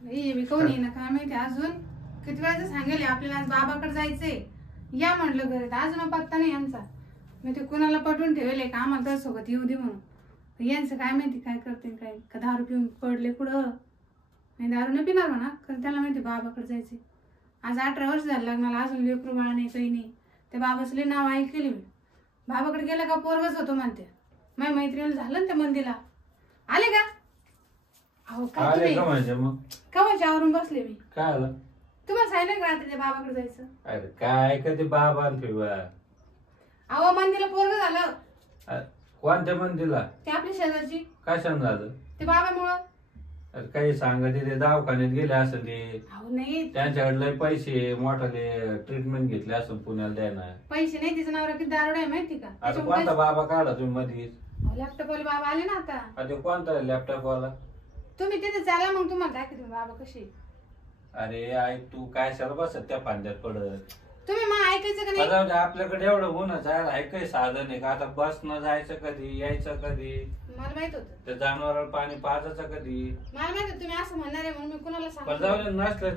हे बी कोणी ना काय माहिती अजून किती वेळाचं सांगेल आपल्याला आज बाबाकडे जायचंय या म्हटलं घरात अजून पत्ता नाही यांचा मी ते कुणाला पटवून ठेवले का आम्हाला तर सोबत येऊ दे म्हणून यांचं काय माहिती काय करते काय का दारू पिऊन पडले कुठं नाही दारू नाही पिणार म्हणा कारण त्याला माहिती बाबाकडे जायचे आज 18 वर्ष झालं लग्नाला अजून लेकरू बाळा नाही काही नाही त्या बाबाचं लय नाव ऐकले मी बाबाकडे गेला का पोरगच होतो म्हणते माझ्या मैत्रिणीला झालं ना त्या मंदिरला आले का अहो काय तुम्ही कवाच्या आवरून बसले मी काय आलं तुम्हाला सांगितलं का रात्री त्या बाबाकडे जायचं अरे काय कधी बाबा अहो मंदिरला पोरग झालं कोणत्या मंदिरला ते आपल्या शेजारची काय सांग झालं ते बाबामुळं अरे काही सांगत ते दवाखान्यात गेले असं ते अहो नाही त्यांच्याकडले पैसे मोठाले ट्रीटमेंट घेतले असं पुण्याला द्यायला पैसे नाही तिचं नाव किती दारुड आहे माहिती का आता कोणता बाबा काढला तुम्ही मध्ये लॅपटॉप वाले बाबा आले ना आता कोणता लॅपटॉप वाला तुम्ही तिथे चाला मग तुम्हाला दाखवते बाबा कशी अरे आई तू काय शाला बसत त्या फांद्यात पडत तुम्ही मग ऐकायचं का नाही आपल्याकडे एवढं होणं जायला ऐकाय साधन आहे का आता बस न जायचं कधी यायचं कधी मला माहित होतं त्या जनावराला पाणी पाजायचं कधी मला माहित होतं तुम्ही असं म्हणणार आहे म्हणून मी कुणाला पण जाऊ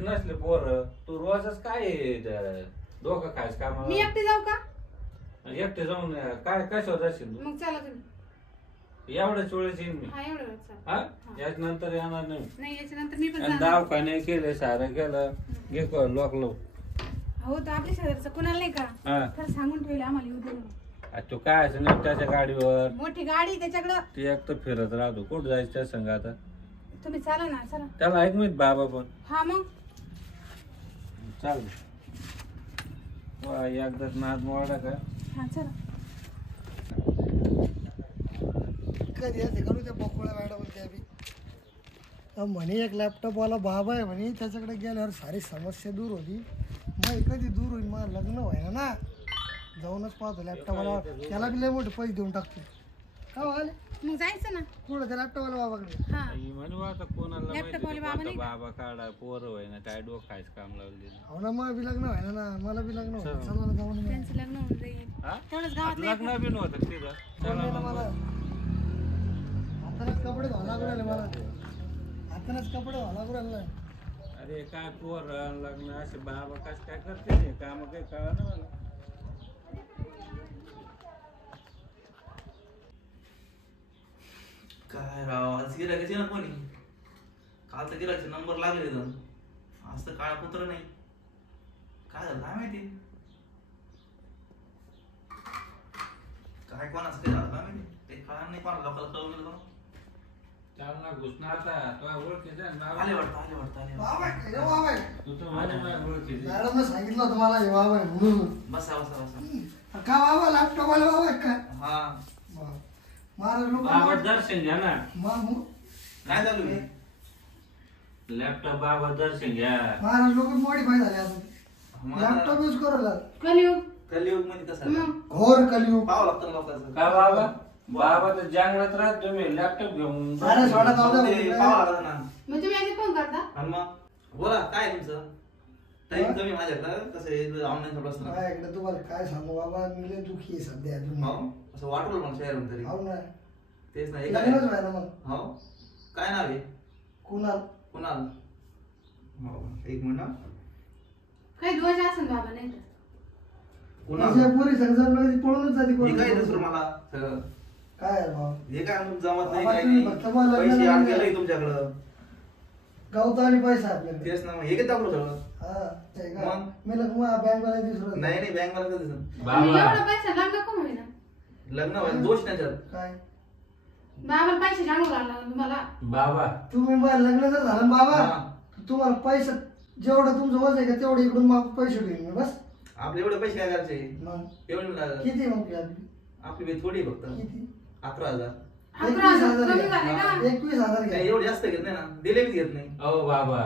नसले पोर तू रोजच काय डोकं खायच का मी एकटी जाऊ का एकटे जाऊन काय कशावर जाशील मग चला तुम्ही एवढ्याच वेळेस येईन मी हा याच नंतर येणार नाही याच्यानंतर मी पण दवाखाने केले सारं केलं घे लोकलो हो तर आपल्या शेजारचं कुणाला नाही का तर सांगून ठेवले आम्हाला येऊ दे तू काय असं नाही त्याच्या गाडीवर मोठी गाडी त्याच्याकडं ती एक तर फिरत राहतो कुठं जायचं त्या संग आता तुम्ही चाला ना चला त्याला ऐक माहित बाबा पण हा मग चाल एकदाच नाद मोडा का हा चला कधी असते करू त्या बकोळ्या मॅडम त्या म्हणे एक लॅपटॉप वाला बाबा आहे म्हणे त्याच्याकडे गेल्यावर सारी समस्या दूर होती मग कधी दूर होईल मग लग्न व्हायला ना जाऊनच पाहतो लॅपटॉप वाला त्याला बी लय मोठे पैसे देऊन टाकतो का आले मग जायचं ना पुढं त्या लॅपटॉप वाला बाबाकडे हा म्हणू आता कोणाला लॅपटॉप वाले बाबा नाही बाबा काढा पोरं व्हाय ना काय डोक खायचं काम लावले हो ना मग बी लग्न व्हायला ना मला बी लग्न व्हायला चला ना जाऊन त्यांचं लग्न होऊन जाईल तेवढंच गावात लग्न बी नव्हतं तिथं मला हातानच कपडे धुवा लागू राहिले मला हातानच कपडे धुवा लागू राहिले अरे काय पोर लग्न असे बाबा कस काय करते काम काही कळा ना मला काय राव आज गिरायचे ना कोणी काल तर गिरायचे नंबर लागले आज तर काळा पुत्र नाही काय झालं काय माहिती काय कोणाचं काय झालं काय माहिती ते कळा नाही कोणाला लोकांना कळवलं जाऊन चाल ना घुसणार आता तो ओळखीचा आले वाटतं बाबा आहे का? बाबा आहे. तू तर माझ्या ओळखीची मॅडमने सांगितलं तुम्हाला हे बाबा आहे म्हणून बसा बसा बसा का बाबा लॅपटॉप वाला बाबा आहे काय हा महाराज लोक बाबा दर्शन घ्या ना मग काय चालू आहे लॅपटॉप बाबा दर्शन घ्या महाराज लोक मॉडीफाय झाले आता लॅपटॉप यूज करायला कलियुग कलियुग मध्ये कसं घोर कलियुग पाहावं लागतं ना लोकांचं का बाबा बाबा तर जंगलात राहत तुम्ही लॅपटॉप घेऊन अरे सोडा जाऊ ते दे. पाहावं लागतं ना मग तुम्ही याच्यात फोन करता आणि मग बोला काय आहे तुमचं टाइम कमी माझ्याकडं कसं आहे ऑनलाईन थोडं असतं माझ्याकडे तुम्हाला काय सांगू बाबा मी लय दुखी आहे सध्या तुम्ही हो असं वाटलं पण शहर तरी हो ना तेच ना लग्नच व्हायला मग हो काय नाव आहे कुणाल कुणाल हो एक मिनिट काही दोष असेल बाबा नाही तर कुणाल तुझ्या पोरी संसार पळूनच जाते हे कोण काय दुसरं मला सगळं काय आहे बाबा हे काय जमत नाही बाबा, काय तुम्ही नाही फक्त मला लग्न पैसे आण नाही केलंय तुमच्याकडं गावता आणि पैसा आपल्याकडे तेच ना मग हे काय टाकलं सगळं हा ते का मग? मी लग्न बँक वाला दुसरं नाही नाही बँक मला कधी दिसत बाबा एवढा पैसा लग्न कोण होईना लग्न व्हायला दोष नाही त्याच्यात काय बाबाला पैसे सांगू लागला तुम्हाला बाबा तुम्ही मला लग्न जर झालं ना बाबा हा. तुम्हाला पैसा जेवढं तुमचं वजन आहे का तेवढं इकडून मग पैसे घेईन मी बस आपले एवढे पैसे काय करायचे मग एवढे नाही लागत. किती मग fee आपली आपली वेळ थोडी आहे फक्त किती 11,000 11,000 कमी झाले का 21,000 काय घ्या एवढे जास्त घेत नाही ना दिले बी घेत नाही अहो बाबा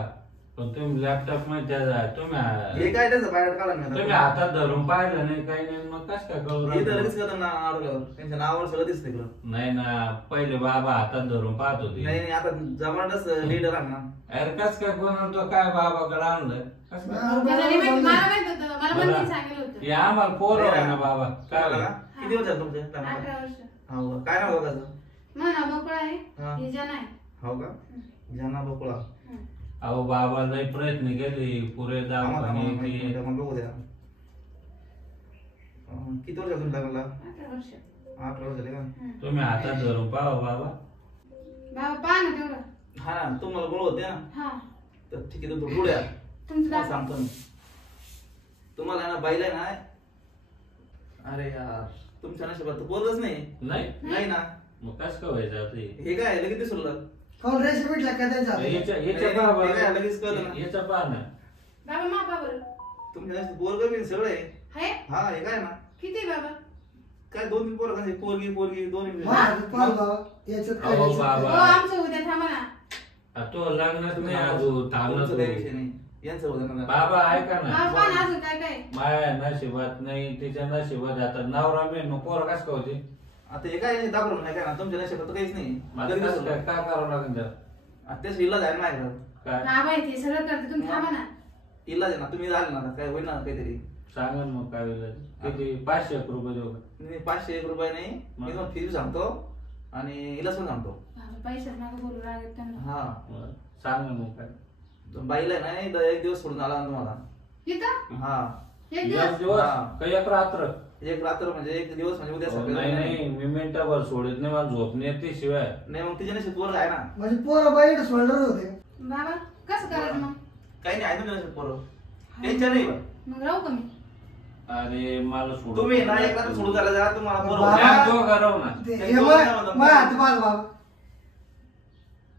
पण तुम्ही लॅपटॉप मध्ये तुम्ही हे काय त्याचं बाहेर काढा तुम्ही नाही हातात धरून पाहिलं नाही काही नाही मग कस काय कळू हे तर राहिलं? लगेच करतात ना अडवल्यावर त्यांच्या नावावर सगळं दिसतं इकडं नाही ना पहिले बाबा हातात धरून पाहत होते नाही नाही आता जमानाच लीडर आहे ना अरे कस काय कोण तो काय बाबाकडे आणलं कस काय त्याला नाही माहिती, मला माहित होतं मला बरं. मंदिर सांगितलं होतं हे आम्हाला पोरं आहे ना बाबा काय तुम्हाला झालं? का? किती वर्ष झाले तुमचे 18 वर्ष हो का? काय नाव होतं त्याचं म्हणा बकुळा आहे हा. हे जन आहे हो का जाना बकुळा अहो बाबा लय प्रयत्न केले पुरे दवाखाने ते. मग बघू द्या. किती वर्ष अजून लागला? 18 वर्ष. 8 वर्ष झाले का? तुम्ही हातात धरून पाहा बाबा. बाबा पहा ना तेवढं. हा ना तुम्हाला बोलत होते ना. हा तर ठीक आहे तर पुढे तुमचं तुम्हाला दाखव. सांगतो मी. तुम्हाला ना बाईला ना अरे यार तुमच्या नशिबात बोलतच नाही. नाही नाही ना. मग कस का व्हायचं आता हे? हे काय लगेच दिसलं. काऊन रेसिपी भेटला का त्यांचा याच्या पहा हे काय बरं. लगेच कळलं ना. याच्या पहा ना. बाबा मा पहा बरं. तुमच्या नशिबात पोरग मी सगळं आहे. आहे हा हे काय ना किती बाबा? काय 2-3 पोरं पोरगी पोरगी दोन्ही पाल बाबा याच्यात काय अहो रेसिपी? बाबा. हो आमचं उद्या थांबा ना. तो लग्नात नाही अजून थांबला तुमचं तू. काही विषय नाही. यांचं होतं ना. बाबा ऐका ना. बाबा पहा ना अजून काय काय. माया नशिबात नाही तिच्या नशिबात आता नवरा मी मग पोर कस का होते. आता हे काय दाखवलं नाही काय ना तुमच्या नशिबात तर काहीच नाही. माझं लगेच कसं दिसलं. काय काय करावं लागेल त्याला? आता तेच इलाज आहे ना माझ्याकडं. काय बाबा आहे ते सगळं करते तुम्ही थांबा ना. इलाज आहे ना तुम्ही आले ना काय होईल ना काहीतरी. सांगा ना मग काय होईल. किती 500 रुपये देऊ का? मी 501 रुपये नाही मी तुम्हाला फीज सांगतो आणि इलाज पण सांगतो. बाबा पैशाच नका बोलू लागत त्यांना. हा बरं. सांगा मग काय. तो बाईला आहे ना एकदा 1 दिवस सोडून आला ना तुम्हाला. इथं हा एक एक दिवस. दिवस हा. का एक रात्र? 1 रात्र म्हणजे 1 दिवस म्हणजे उद्या नाही सकाळी नाही मी मिनिटाभर सोडत नाही मला झोप नाही येते शिवाय. नाही मग तिच्या नशिबात पोरं आहे ना. म्हणजे पोरं बाईड सोल्डर होते. बाबा कसं करायचं मग? काही नाही आहे तुमच्या नशिबात पोरं. टेन्शन नाही बा. मग राहू का मी? अरे मला सोड. तुम्ही ना 1 रात्र सोडून चालला जा तुम्हाला पोरं बाबा. होतील. तो घरव ना. ते ते हे दोन बघ, जण होतात. माझ्या हात पाल बाबा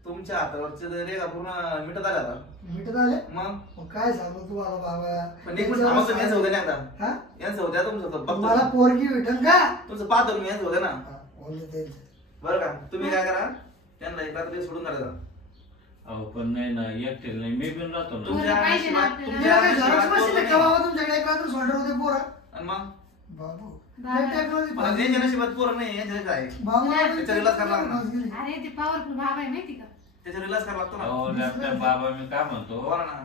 तुमच्या हातावरचे रेगा पूर्ण मिटत आले आता. मिटत आले. मग मग काय सांगू तुम्हाला बाबा पण एक मिनिट थांबा तुम्ही यांचं होतं नाही आता. हा? यांचं होत्या तुमचं होतं. मला बघतो पोरगी भेटन का तुमचं पाहतो मी यांचं होतं ना. हा, बोलले त्यांचे. बरं का तुम्ही काय करा त्यांना 1 रात्र सोडून काढा. अहो पण नाही ना एकटेल नाही मी पण राहतो ना. तुमच्या पाहिजे ना नशिबात- आपल्याला. तुमच्या काय नशिबात झेरॉक्स मशीन पोरं आहे का नाही. बाबा तुमच्याकडे एक रात्र सोल्डर होते पोरं? आणि मग बाबू बाबा. टेक्नॉलॉजी मला ज्यांच्या नशिबात पोरं नाही यांच्या आहे. बाबू त्याचा इलाज करावा लागणार. अरे ते पॉवरफुल बाबा आहे माहिती का? त्याचा रिलाज करावा लागतो ना. अहो डॉक्टर बाबा मी काय म्हणतो. बोला ना.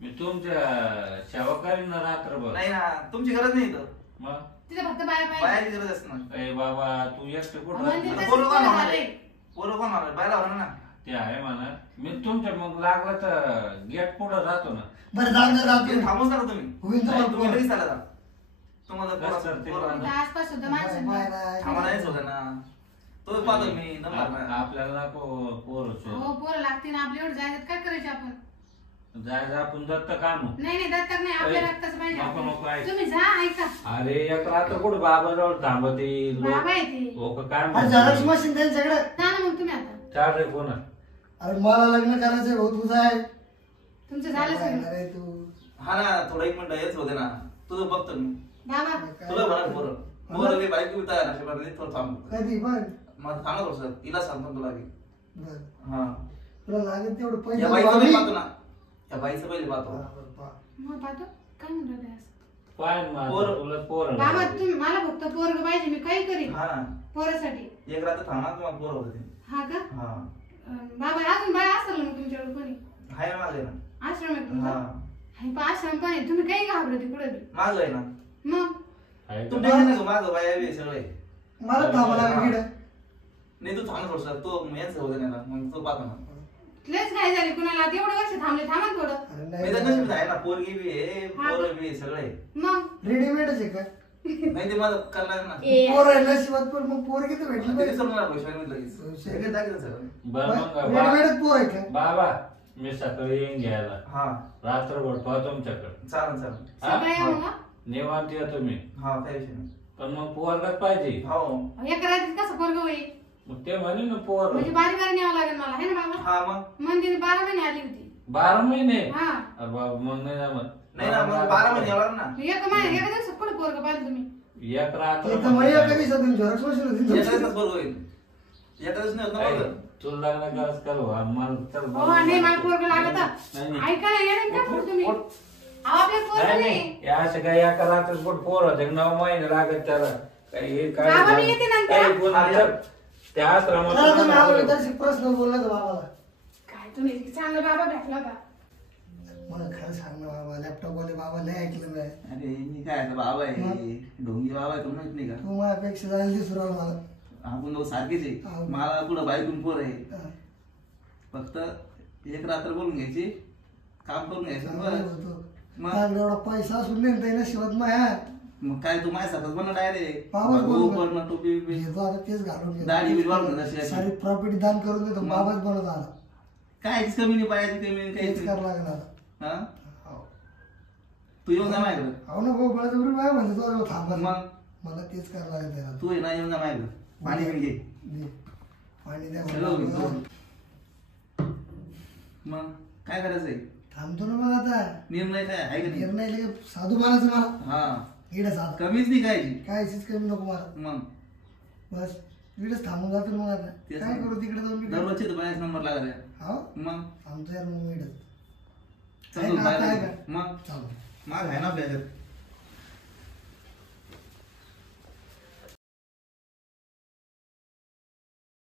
मी तुमच्या सेवा करीन ना रात्रभर. नाही ना तुमची गरज नाही इथं. मग तिथे फक्त बाया पाहिजे. बायाची गरज असते ना. ए बाबा तू एकटे कुठं म्हणजे राहतो? तसंच पोरं कोण झालंय. होणार आहे? पोरं कोण होणार आहे? बायला होणार ना. ते आहे म्हणा. मी तुमच्या मग लागलं तर गेट पुढं राहतो ना. बरं जाऊन जा तुम्ही राहतो. थांबूच नका तुम्ही. होईल तर नाही, मग तुम्ही पोरं. लगेच चाला जा. तुम्हाला बस पोरं- सर, ते पोरं- पण. इथं आसपास सुद्धा माणसं बाय नाही. बाय. थांबा नाहीच होतं ना. तो पाहतो मी नंबर ना. आपल्याला नको पोरं हो पोरं लागते ना आपल्या एवढं जागेत काय करायचे आपण? जायचं आपण दत्त काम. नाही नाही दत्तक नाही आपल्या रक्ताचं पाहिजे नको, नको, आपल्याला. ऐक. तुम्ही जा ऐका. अरे एक रात्र कुठं बाबाजवळ थांबते बाबा आहे ते. लोक काय अरे झेरॉक्स म्हणतात. मशीन त्यांच्याकडे. जा ना मग तुम्ही आता. चाल रे कोणा. अरे मला लग्न करायचंय भाऊ तुझं आहे. तुमचं झालं सगळं. अरे तू हा ना थोडा 1 मिनिट हेच होते ना. तुझं बघतो मी. बाबा तुला म्हणा पोरं. पोरं काही बाईक तयार नशिबात थोडं थांब. कधी पण मग थांबा थोडंसं. तिला सांगतो तुला की. बरं हा तुला लागेल तेवढं पैसे या बाईचं बाबी. पहिले पाहतो ना. या बाईचं पहिले पाहतो. हा, बरं, पहा. मग पाहतो काय म्हणून राहिले असं? पाय माझं, पोरं. तुला पोरं बाबा लागले. तुम्ही मला फक्त पोरग पाहिजे मी काही करीन हा ना पोरासाठी. 1 रात्र थांबा तुम्हाला पोरं होते. हा का? हा बाबा अजून बाय असेल ना मग तुमच्याकडे कोणी? आहे ना माझं आहे ना. आश्रम आहे तुमचा? हा हाय पण आश्रम पण आहे तुम्ही काही घाबरते कुठे बी. माझं आहे ना. मग आहे का? तू टेन्शन नको माझं बाय आहे सगळं आहे. मला थांबा लागेल इकडं. नाही तू थांब थोडंसं. तो यांचं होते ना मग तो पाहतो ना. लयच काय झाली कुणाला तेवढं वर्ष थांबले थांबा ना थोडं. अरे मी तर नाही नशीब आहे ना. पोरगी बी आहे पोरं बी आहे सगळं आहे. मग रेडीमेडच आहे का? नाही ते माझं करणार ना. पोर आहे नशिबात पण मग पोरगी तर भेटली ते पाहिजे. विसरून मला पैसे मी लगेच. पैसे. लगेच दाखवलं सगळं. बरं मग रेडीमेडच पोर आहे का? बाबा मी सकाळी येईन घ्यायला. हा रात्रभर पाहतो तुमच्याकडे. चालेल चालेल. सगळं आहे मग. निवांत येतो मी. हा काही विषय नाही. पण मग पोरगाच पाहिजे. हो एका रात्रीत कसं पोरग होईल? मग ते म्हणे ना पोर. म्हणजे बारी बारी न्यावं लागेल मला है ना बाबा? हा मग मंदिर 12 महिने आली होती. 12 महिने. हा अरे बाबा मग नाही जमत. नाही ना मग 12 महिने यावं ना. एका महिन्यात एका दिवसात कुठे पोरग पाहिजे तुम्ही? एक रात्र ते तर महिना कधी सदून झेरॉक्स मशीन होती एका तुमची. दिवसात बरोबर होईल. एका दिवस नाही होत ना बरोबर. तुला लग्न करायचं कर हो. मला तर हो नाही मला पोरग लागत. नाही, नाही. ऐका ना येणार का पुढे तुम्ही? अहो आपल्या पोरग नाही नाही. नाही हे असं काय एका रात्री पोट पोर होते 9 महिने लागत त्याला. काही हे काय बाबा मी येते नंतर. काही गुन्हा- त्या चला तुम्ही आवडलं आश्रमात तशी प्रश्न बोलला तर बाबाला. काय तुम्ही चांगला बाबा भेटला होता. मला खरं सांग ना बाबा लॅपटॉप वाले बाबा लय ऐकलं मी. अरे मी काय आता बाबा आहे. ढोंगी बाबा आहे तुम्हाला माहित नाही का. तू माझ्यापेक्षा जायला दिसू राहिला मला. आपण दोघं सारखेच हो. आहे. मला पुढं बायकून पोर आहे. हा. फक्त एक रात्र बोलून घ्यायची, काम करून घ्यायचं बस. मग? माझ्याकडे एवढा पैसा असून नाही त्याने शिवत माया. मग काय तू माझ्यासारखंच बनणं डायरेक्ट बाबाच बनवलं. पण टोपी बिपी घेतो आता तेच घालून दाढी बिढी वाढून घे तशी. सारी प्रॉपर्टी दान करून देतो. मग? बाबाच बनवत आला. कायच कमी नाही पायाची कमी नाही तेच काहीच करावं नाही. लागेल आता. हा हो. तू येऊन जा माझ्याकडे. हो ना भाऊ बळजबरी बाय म्हणते तो थांबा. मग मला तेच करावं लागेल त्याला. तू ये ना येऊन जा माझ्याकडे. पाणी बिणी घे. दे. पाणी द्या सगळं होईल मला. तो. मग काय करायचंय? थांबतो ना मग आता. निर्णय काय आहे का नाही? निर्णय लगे साधू मानाचं मला. हा इकडे साधा कमीच नाही कायची. काय चीज कमी नको मला. मग बस इकडेच थांबून जातो मग आता. तेच काय ना. करू तिकडे जाऊन मी? दररोजचे तर बायाच नंबर लागला. हो मग थांबतो यार मग मी इकडे. समजून आहे का? बाहेर आहे का? मग चालू माग आहे ना आपल्या ह्याच्यात.